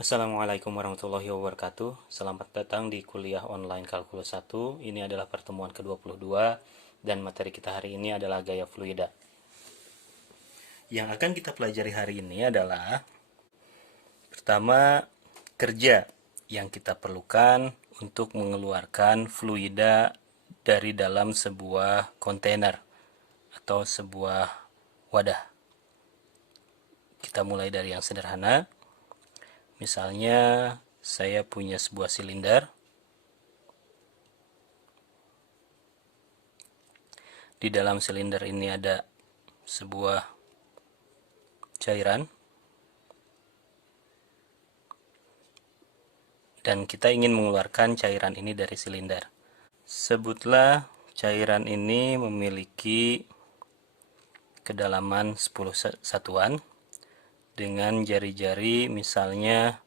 Assalamualaikum warahmatullahi wabarakatuh. Selamat datang di kuliah online Kalkulus 1. Ini adalah pertemuan ke-22 dan materi kita hari ini adalah gaya fluida. Yang akan kita pelajari hari ini adalah pertama, kerja yang kita perlukan untuk mengeluarkan fluida dari dalam sebuah kontainer atau sebuah wadah. Kita mulai dari yang sederhana. Misalnya, saya punya sebuah silinder. Di dalam silinder ini ada sebuah cairan. Dan kita ingin mengeluarkan cairan ini dari silinder. Sebutlah cairan ini memiliki kedalaman 10 satuan. Dengan jari-jari misalnya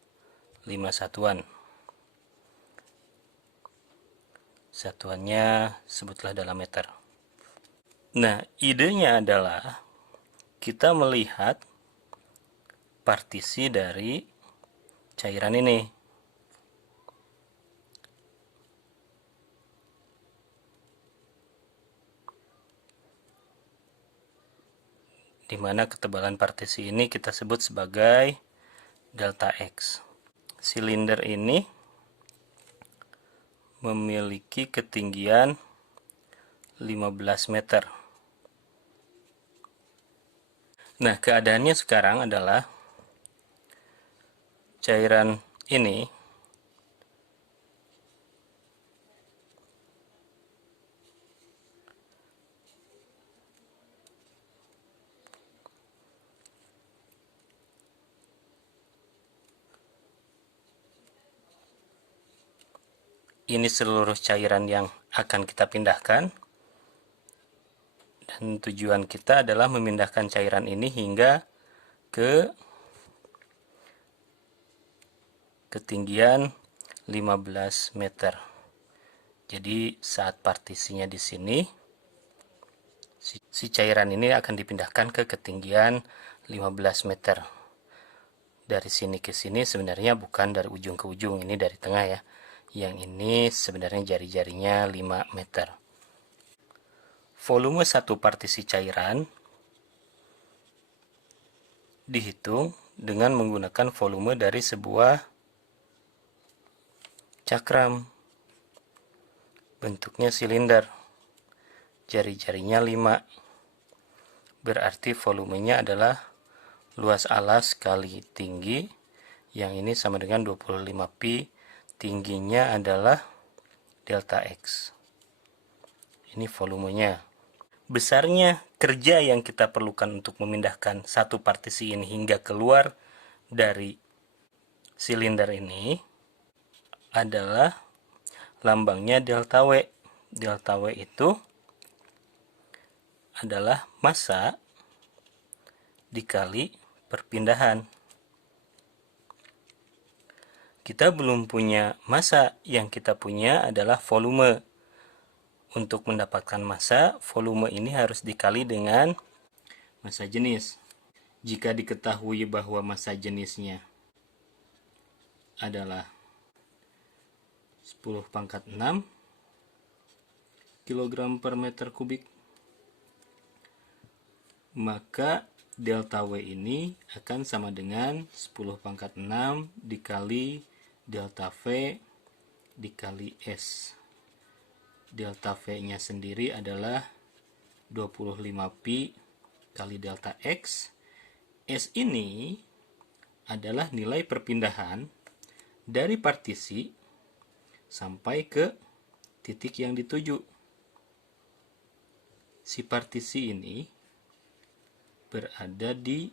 5 satuan. Satuannya sebutlah dalam meter. Nah, idenya adalah kita melihat partisi dari cairan ini. Di mana ketebalan partisi ini kita sebut sebagai delta X. Silinder ini memiliki ketinggian 15 meter. Nah, keadaannya sekarang adalah cairan ini seluruh cairan yang akan kita pindahkan, dan tujuan kita adalah memindahkan cairan ini hingga ke ketinggian 15 meter. Jadi saat partisinya di sini, si cairan ini akan dipindahkan ke ketinggian 15 meter. Dari sini ke sini sebenarnya bukan dari ujung ke ujung, ini dari tengah ya. Yang ini sebenarnya jari-jarinya 5 meter. Volume satu partisi cairan dihitung dengan menggunakan volume dari sebuah cakram. Bentuknya silinder. Jari-jarinya 5. Berarti volumenya adalah luas alas kali tinggi. Yang ini sama dengan 25 pi. Tingginya adalah delta X. Ini volumenya. Besarnya kerja yang kita perlukan untuk memindahkan satu partisi ini hingga keluar dari silinder ini adalah lambangnya delta W. Delta W itu adalah massa dikali perpindahan. Kita belum punya massa, yang kita punya adalah volume. Untuk mendapatkan massa, volume ini harus dikali dengan massa jenis. Jika diketahui bahwa massa jenisnya adalah 10 pangkat 6 kg per meter kubik, maka delta W ini akan sama dengan 10 pangkat 6 dikali delta V dikali S. Delta V-nya sendiri adalah 25 pi kali delta X. S ini adalah nilai perpindahan dari partisi sampai ke titik yang dituju. Si partisi ini berada di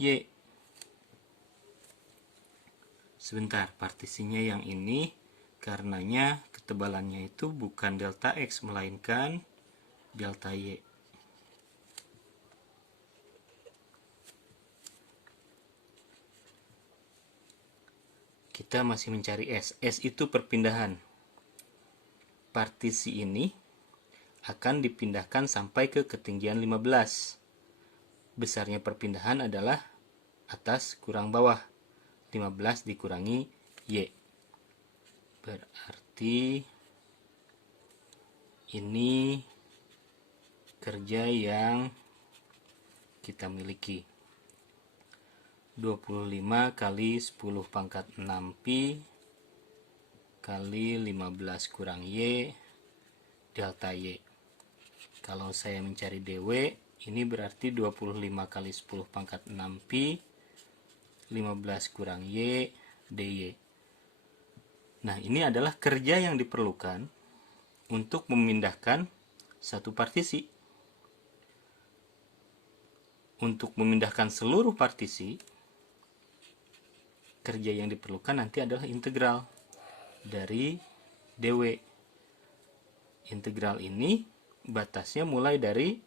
Y. Sebentar, partisinya yang ini karenanya ketebalannya itu bukan delta X melainkan delta Y. Kita masih mencari S. S itu perpindahan. Partisi ini akan dipindahkan sampai ke ketinggian 15. Besarnya perpindahan adalah atas kurang bawah. 15 dikurangi Y. Berarti ini kerja yang kita miliki. 25 kali 10 pangkat 6 Pi kali 15 kurang Y delta Y. Kalau saya mencari DW, ini berarti 25 kali 10 pangkat 6 Pi 15 kurang Y dy. Nah, ini adalah kerja yang diperlukan untuk memindahkan satu partisi. Untuk memindahkan seluruh partisi, kerja yang diperlukan nanti adalah integral dari dw. Integral ini batasnya mulai dari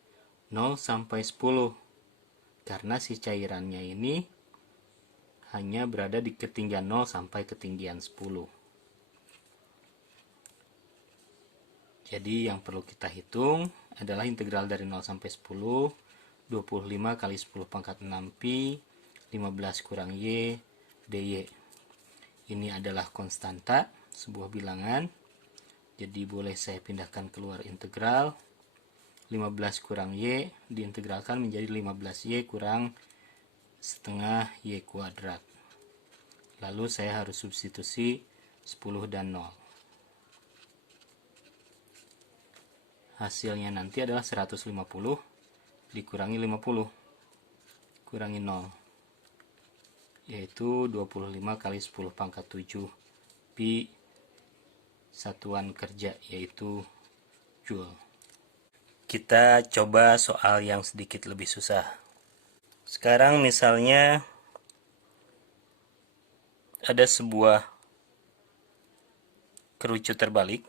0 sampai 10, karena si cairannya ini hanya berada di ketinggian 0 sampai ketinggian 10. Jadi yang perlu kita hitung adalah integral dari 0 sampai 10, 25 kali 10 pangkat 6 Pi 15 kurang Y dy. Ini adalah konstanta, sebuah bilangan. Jadi boleh saya pindahkan keluar integral. 15 kurang Y diintegralkan menjadi 15Y kurang setengah Y kuadrat. Lalu saya harus substitusi 10 dan 0. Hasilnya nanti adalah 150 dikurangi 50 kurangi 0, yaitu 25 kali 10 pangkat 7 Pi satuan kerja, yaitu Joule. Kita coba soal yang sedikit lebih susah. Sekarang misalnya ada sebuah kerucut terbalik.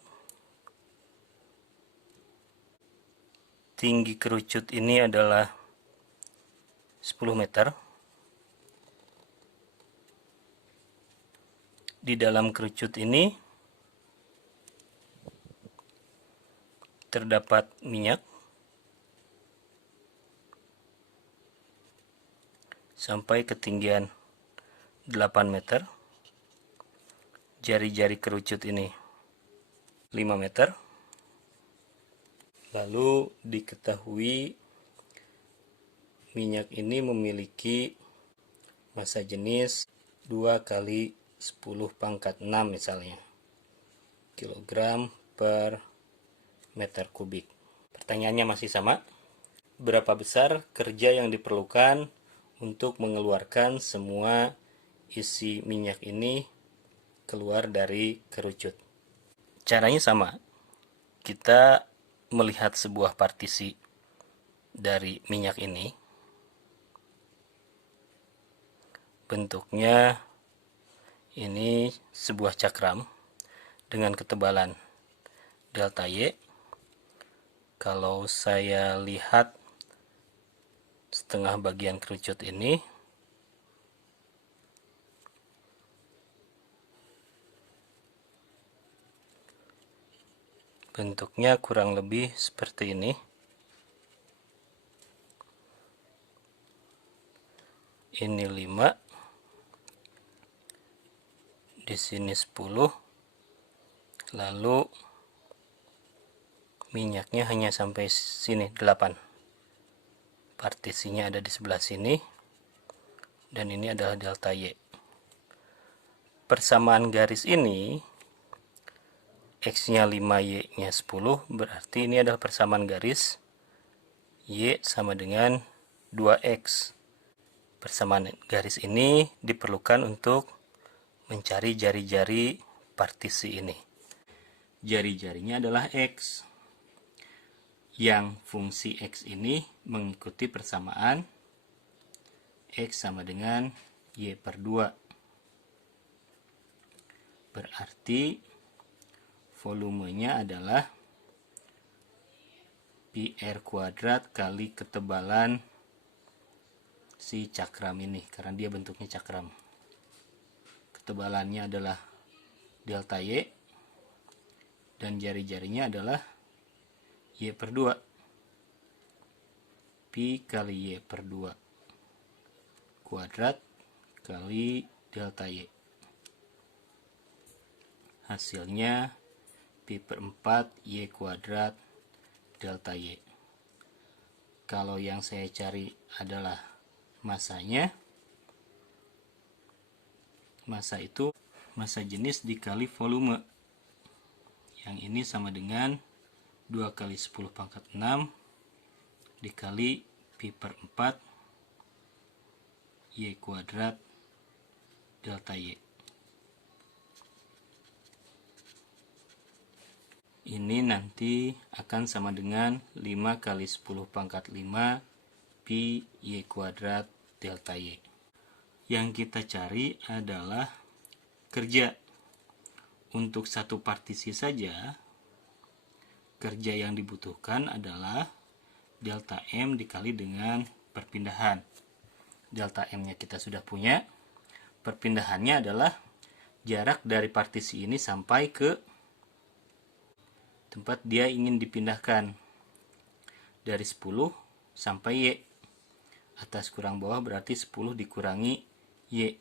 Tinggi kerucut ini adalah 10 meter. Di dalam kerucut ini terdapat minyak sampai ketinggian 8 meter. Jari-jari kerucut ini 5 meter. Lalu diketahui minyak ini memiliki massa jenis 2 kali 10 pangkat 6 misalnya kilogram per meter kubik. Pertanyaannya masih sama. Berapa besar kerja yang diperlukan untuk mengeluarkan semua isi minyak ini keluar dari kerucut? Caranya sama. Kita melihat sebuah partisi dari minyak ini. Bentuknya ini sebuah cakram dengan ketebalan delta Y. Kalau saya lihat setengah bagian kerucut ini, bentuknya kurang lebih seperti ini. Ini 5, di sini 10, lalu minyaknya hanya sampai sini 8. Partisinya ada di sebelah sini, dan ini adalah delta Y. Persamaan garis ini, X-nya 5, Y-nya 10, berarti ini adalah persamaan garis Y sama dengan 2X. Persamaan garis ini diperlukan untuk mencari jari-jari partisi ini. Jari-jarinya adalah X, yang fungsi X ini mengikuti persamaan X sama dengan Y per 2. Berarti volumenya adalah pi r kuadrat kali ketebalan si cakram ini, karena dia bentuknya cakram. Ketebalannya adalah delta Y, dan jari-jarinya adalah Y per 2. Pi kali Y per 2 kuadrat kali delta Y. Hasilnya pi per 4 Y kuadrat delta Y. Kalau yang saya cari adalah masanya, masa itu masa jenis dikali volume. Yang ini sama dengan 2 kali 10 pangkat 6 dikali pi per 4 Y kuadrat delta Y. Ini nanti akan sama dengan 5 kali 10 pangkat 5 pi Y kuadrat delta Y. Yang kita cari adalah kerja. Untuk satu partisi saja, kerja yang dibutuhkan adalah delta M dikali dengan perpindahan. Delta M-nya kita sudah punya. Perpindahannya adalah jarak dari partisi ini sampai ke tempat dia ingin dipindahkan. Dari 10 sampai Y. Atas kurang bawah berarti 10 dikurangi Y.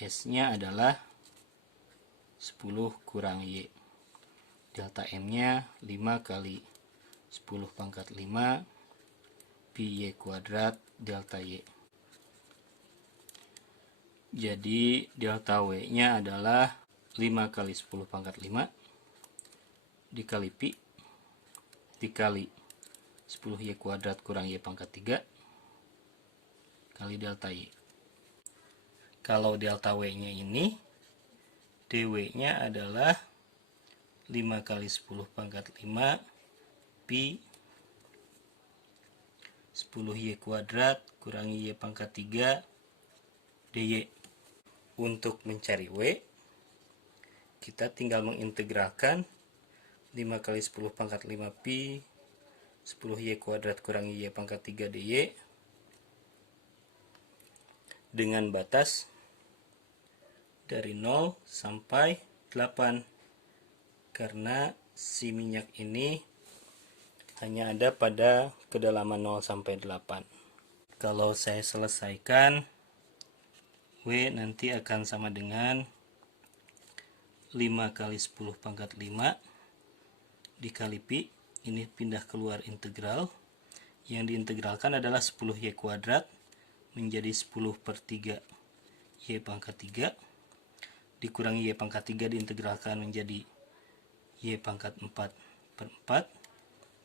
S-nya adalah 10 kurang Y. Delta M-nya 5 kali 10 pangkat 5 pi Y kuadrat delta Y. Jadi delta W-nya adalah 5 kali 10 pangkat 5 dikali pi dikali 10 Y kuadrat kurang Y pangkat 3 kali delta Y. Kalau delta W-nya ini, dW-nya adalah 5 kali 10 pangkat 5 pi 10 Y kuadrat kurangi Y pangkat 3 dy. Untuk mencari W, kita tinggal mengintegralkan 5 kali 10 pangkat 5 pi 10 Y kuadrat kurangi Y pangkat 3 dy dengan batas dari 0 sampai 8, karena si minyak ini hanya ada pada kedalaman 0 sampai 8. Kalau saya selesaikan, W nanti akan sama dengan 5 kali 10 pangkat 5 dikali pi, ini pindah keluar integral, yang diintegralkan adalah 10 Y kuadrat menjadi 10 per 3 Y pangkat 3 dikurangi Y pangkat 3 diintegralkan menjadi Y pangkat 4 per 4,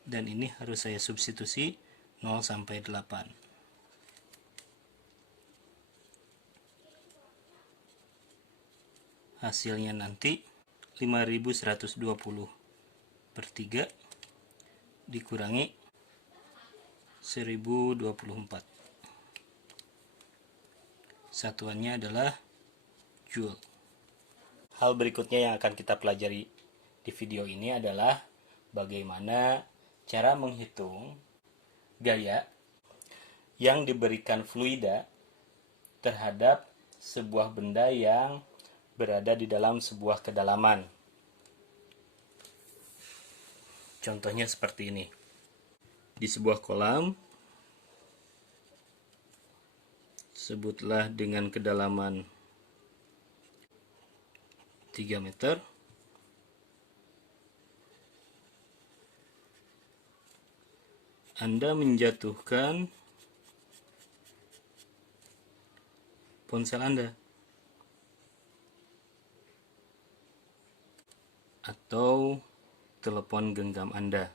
dan ini harus saya substitusi 0 sampai 8. Hasilnya nanti 5120 per 3 dikurangi 1024. Satuannya adalah joule. Hal berikutnya yang akan kita pelajari di video ini adalah bagaimana cara menghitung gaya yang diberikan fluida terhadap sebuah benda yang berada di dalam sebuah kedalaman. Contohnya seperti ini. Di sebuah kolam, sebutlah dengan kedalaman 3 meter, Anda menjatuhkan ponsel Anda atau telepon genggam Anda.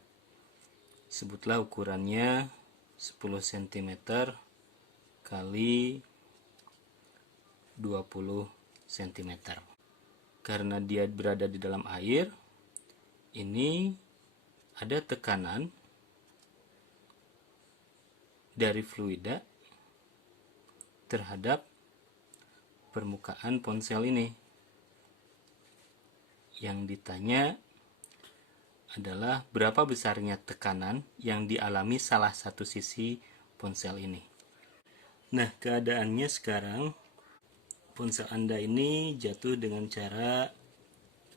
Sebutlah ukurannya 10 cm kali 20 cm. Karena dia berada di dalam air, ini ada tekanan dari fluida terhadap permukaan ponsel ini. Yang ditanya adalah berapa besarnya tekanan yang dialami salah satu sisi ponsel ini. Nah, keadaannya sekarang ponsel Anda ini jatuh dengan cara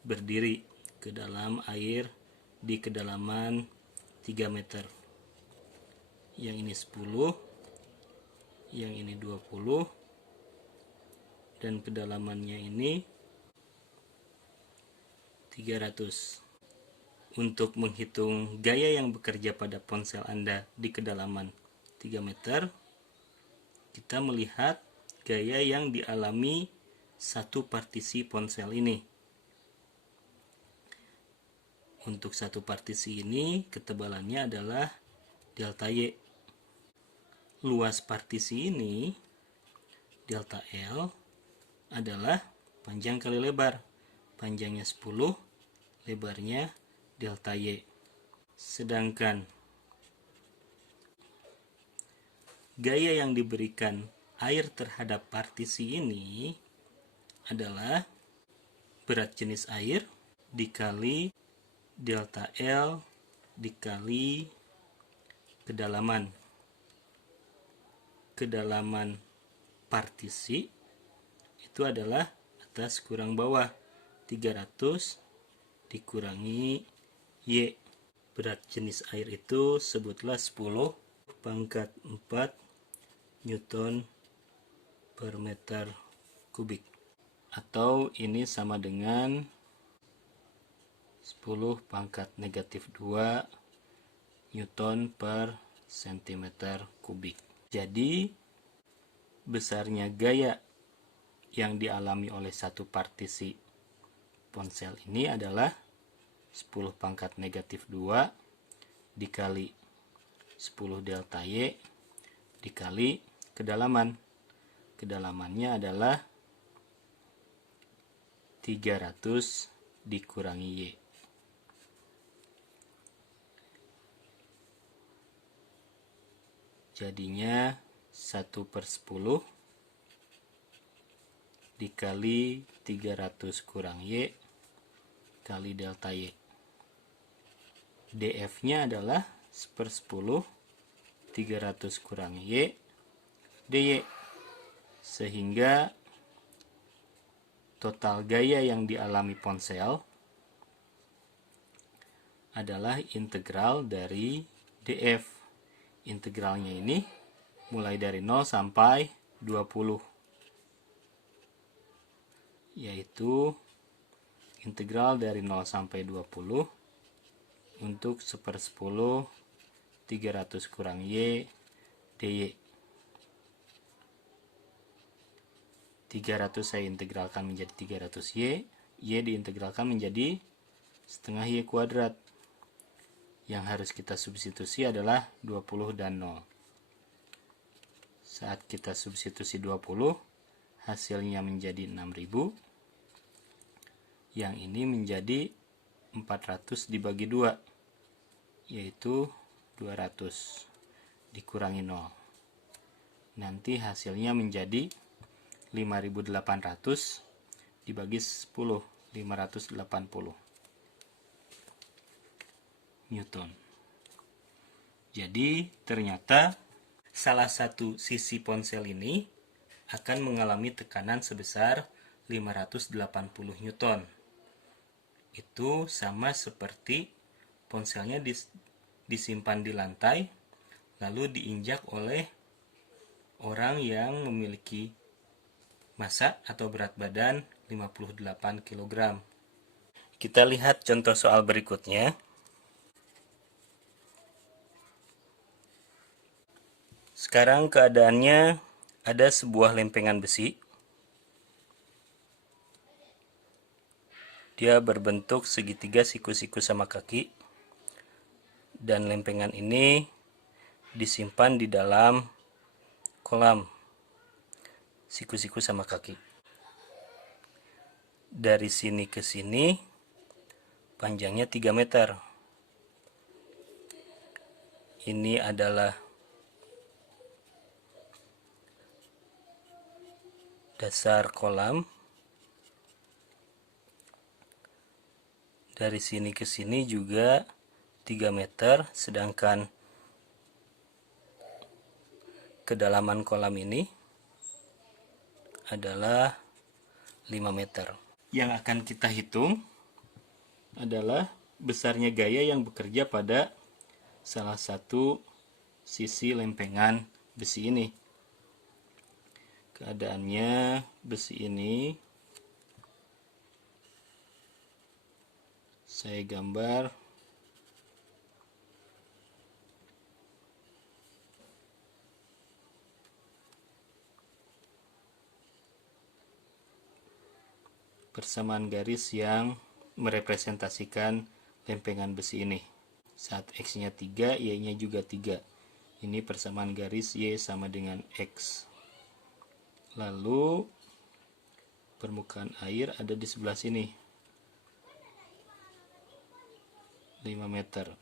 berdiri ke dalam air di kedalaman 3 meter. Yang ini 10, yang ini 20, dan kedalamannya ini 300. Untuk menghitung gaya yang bekerja pada ponsel Anda di kedalaman 3 meter, kita melihat gaya yang dialami satu partisi ponsel ini. Untuk satu partisi ini, ketebalannya adalah delta Y. Luas partisi ini, delta L, adalah panjang kali lebar. Panjangnya 10, lebarnya delta Y. Sedangkan gaya yang diberikan air terhadap partisi ini adalah berat jenis air dikali delta L dikali kedalaman. Kedalaman partisi itu adalah atas kurang bawah, 300 dikurangi Y. Berat jenis air itu sebutlah 10 pangkat 4 Newton per meter kubik. Atau ini sama dengan 10 pangkat negatif 2 Newton per centimeter kubik. Jadi besarnya gaya yang dialami oleh satu partisi ponsel ini adalah 10 pangkat negatif 2 dikali 10 delta Y dikali kedalaman. Kedalamannya adalah 300 dikurangi Y. Jadinya 1/10 dikali 300 kurang Y kali delta Y. DF-nya adalah 1/10 300 kurang Y dy. Sehingga total gaya yang dialami ponsel adalah integral dari DF. Integralnya ini mulai dari 0 sampai 20, yaitu integral dari 0 sampai 20 untuk 1/10 300 kurang Y dy. 300 saya integralkan menjadi 300 Y. Y diintegralkan menjadi setengah Y kuadrat. Yang harus kita substitusi adalah 20 dan 0. Saat kita substitusi 20, hasilnya menjadi 6000. Yang ini menjadi 400 dibagi 2, yaitu 200 dikurangi 0. Nanti hasilnya menjadi 5800 dibagi 10, 580 Newton. Jadi ternyata salah satu sisi ponsel ini akan mengalami tekanan sebesar 580 Newton. Itu sama seperti ponselnya disimpan di lantai lalu diinjak oleh orang yang memiliki massa atau berat badan 58 kg. Kita lihat contoh soal berikutnya. Sekarang keadaannya ada sebuah lempengan besi. Dia berbentuk segitiga siku-siku sama kaki. Dan lempengan ini disimpan di dalam kolam siku-siku sama kaki. Dari sini ke sini panjangnya 3 meter. Ini adalah dasar kolam. Dari sini ke sini juga 3 meter, sedangkan kedalaman kolam ini adalah 5 meter. Yang akan kita hitung adalah besarnya gaya yang bekerja pada salah satu sisi lempengan besi ini. Keadaannya besi ini saya gambar persamaan garis yang merepresentasikan lempengan besi ini. Saat X-nya 3, Y-nya juga 3. Ini persamaan garis Y sama dengan X. Lalu permukaan air ada di sebelah sini, 5 meter.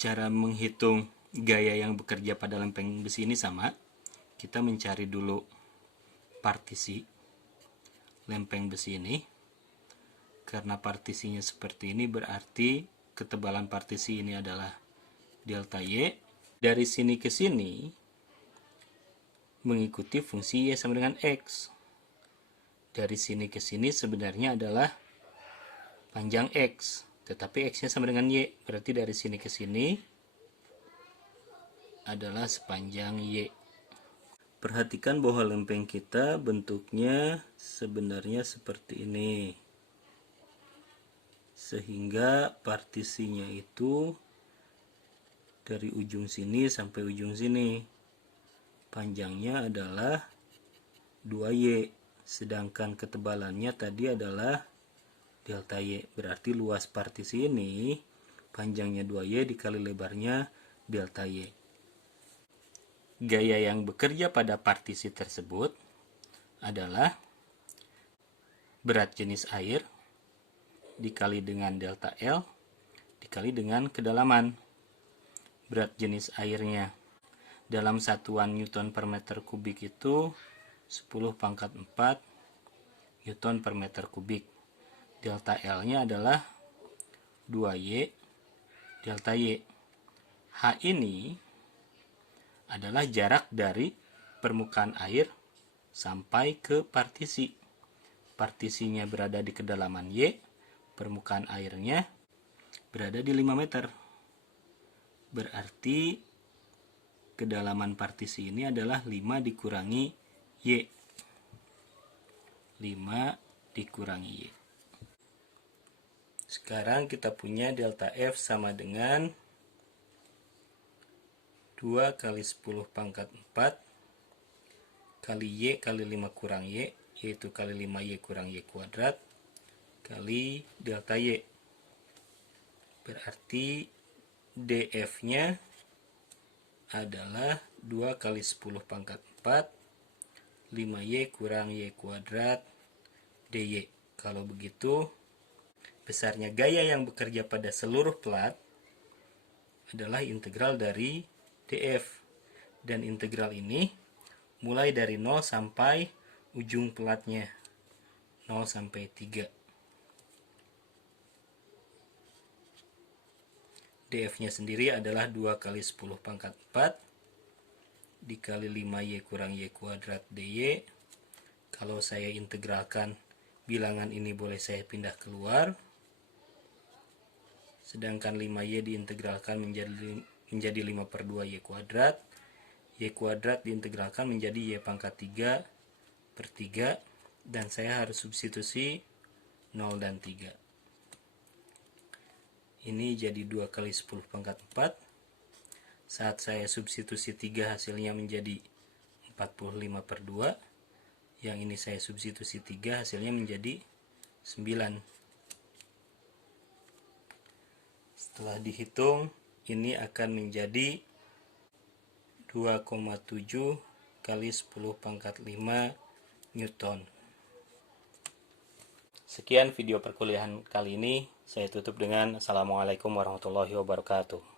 Cara menghitung gaya yang bekerja pada lempeng besi ini sama. Kita mencari dulu partisi lempeng besi ini. Karena partisinya seperti ini, berarti ketebalan partisi ini adalah delta Y. Dari sini ke sini mengikuti fungsi Y sama dengan X. Dari sini ke sini sebenarnya adalah panjang X, tetapi X-nya sama dengan Y. Berarti dari sini ke sini adalah sepanjang Y. Perhatikan bahwa lempeng kita bentuknya sebenarnya seperti ini. Sehingga partisinya itu dari ujung sini sampai ujung sini. Panjangnya adalah 2Y. Sedangkan ketebalannya tadi adalah delta Y. Berarti luas partisi ini panjangnya 2Y dikali lebarnya delta Y. Gaya yang bekerja pada partisi tersebut adalah berat jenis air dikali dengan delta L dikali dengan kedalaman. Berat jenis airnya dalam satuan Newton per meter kubik itu 10 pangkat 4 Newton per meter kubik. Delta L-nya adalah 2Y delta Y. H ini adalah jarak dari permukaan air sampai ke partisi. Partisinya berada di kedalaman Y, permukaan airnya berada di 5 meter. Berarti kedalaman partisi ini adalah 5 dikurangi Y. 5 dikurangi Y. Sekarang kita punya delta F sama dengan 2 kali 10 pangkat 4 kali Y kali 5 kurang Y, yaitu kali 5Y kurang Y kuadrat, kali delta Y. Berarti DF-nya adalah 2 kali 10 pangkat 4 5Y kurang Y kuadrat DY. Kalau begitu, besarnya gaya yang bekerja pada seluruh plat adalah integral dari DF. Dan integral ini mulai dari 0 sampai ujung platnya, 0 sampai 3. DF-nya sendiri adalah 2 kali 10 pangkat 4 dikali 5Y kurang Y kuadrat DY. Kalau saya integralkan, bilangan ini boleh saya pindah keluar. Sedangkan 5Y diintegralkan menjadi 5 per 2 Y kuadrat. Y kuadrat diintegralkan menjadi Y pangkat 3 per 3. Dan saya harus substitusi 0 dan 3. Ini jadi 2 kali 10 pangkat 4. Saat saya substitusi 3, hasilnya menjadi 45 per 2. Yang ini saya substitusi 3, hasilnya menjadi 9. Setelah dihitung, ini akan menjadi 2,7 kali 10 pangkat 5 Newton. Sekian video perkuliahan kali ini. Saya tutup dengan Assalamualaikum warahmatullahi wabarakatuh.